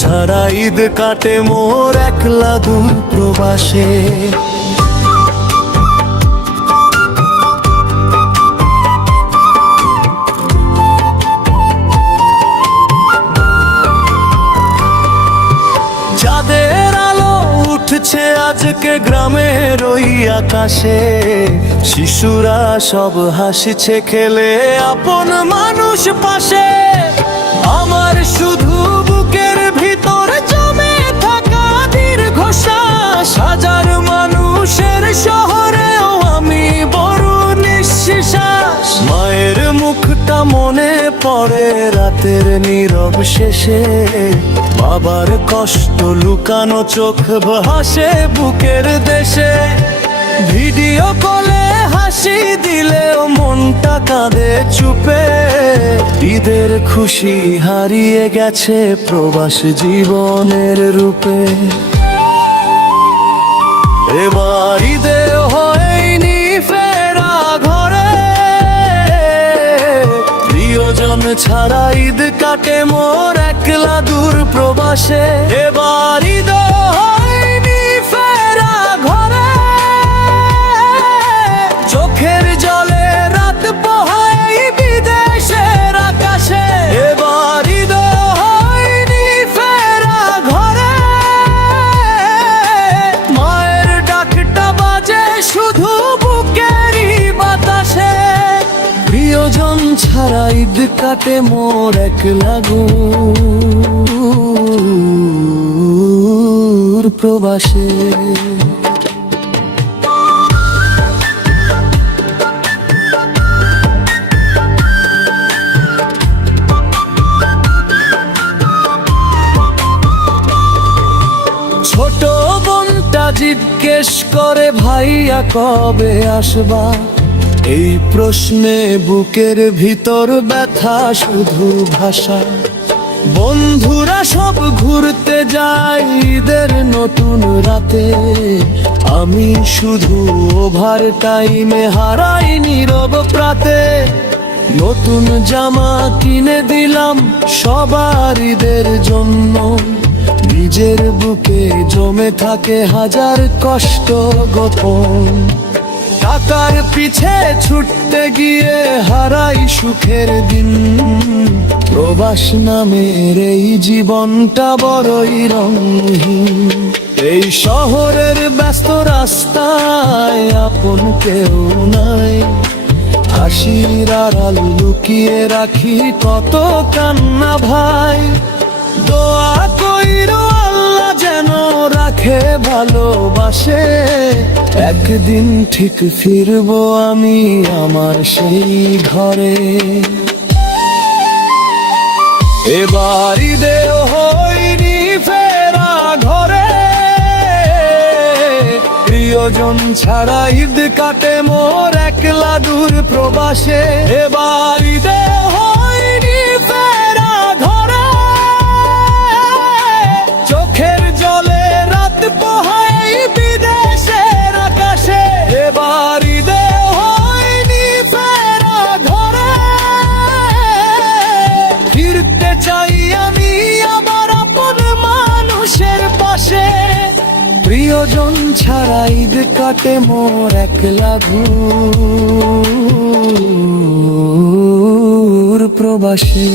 ছাড়া ঈদ কাটে মোর একলা দূর প্রবাসে। চাঁদের আলো উঠছে আজকে গ্রামের ওই আকাশে, শিশুরা সব হাসছে খেলে আপন মানুষ পাশে। আমার শুধু বুকের ভিতর জমে থাকা দীর্ঘশ্বাস, হাজার মানুষের শহরেও আমি বড় নিঃশ্বাস। মায়ের মুখটা মনে পড়ে রাতের নীরব শেষে, বাবার কষ্ট লুকানো চোখ ভাসে বুকের দেশে। ভিডিও কলে হাসি দিলেও মনটা কাঁদে চুপে, ঈদের খুশি হারিয়ে গেছে প্রবাস জীবনের রূপে। এবার ঈদে হয়নি ফেরা ঘরে, প্রিয়জন ছাড়া ঈদ কাটে মোর একলা দূর প্রবাসে। এবার ঈদ হয়নি ফেরা ঘরে, চোখের জলে রাত পোহাই বিদেশের আকাশে। এবার ঈদ হয়নি ফেরা ঘরে, মায়ের ডাকটা বাজে শুধু বুকেরই বাতাসে। প্রিয়জন ছাড়া ঈদ কাটে মোর একলা দূর প্রবাসে। ছোট বোনটা জিজ্ঞেস করে ভাইয়া কবে আসবা, এই প্রশ্নে বুকের ভিতর ব্যথা শুধু ভাষা। বন্ধুরা সব ঘুরতে যায় ঈদের নতুন রাতে, আমি শুধু ওভার টাইমে হারাই নীরব প্রাতে। নতুন জামা কিনে দিলাম সবার ঈদের জন্য, নিজের বুকে জমে থাকে হাজার কষ্ট গোপন। টাকার পিছে ছুটতে গিয়ে হারাই সুখের দিন, প্রবাস নামের এই জীবনটা বড়ই রঙহীন। এই শহরের ব্যস্ত রাস্তায় আপন কেউ নাই, হাসির আড়াল লুকিয়ে রাখি কত কান্না ভাই। দোয়া কইরো আল্লাহ যেন রাখে ভালোবাসে, একদিন ঠিক ফিরবো আমি আমার সেই ঘরে। এবার ঈদে হয়নি ফেরা ঘরে, প্রিয়জন ছাড়া ঈদ কাটে মোর একলা দূর প্রবাসে। এবার ঈদে হয়নি ফেরা ঘরে, চোখের জলে রাত পোহাই বিদেশের আকাশে। এবার ঈদে হয়নি ফেরা ঘরে, ফিরতে চাই আমি আবার আপন মানুষের পাশে। প্রিয়জন ছাড়া ঈদ কাটে মোর একলা দূর প্রবাসে।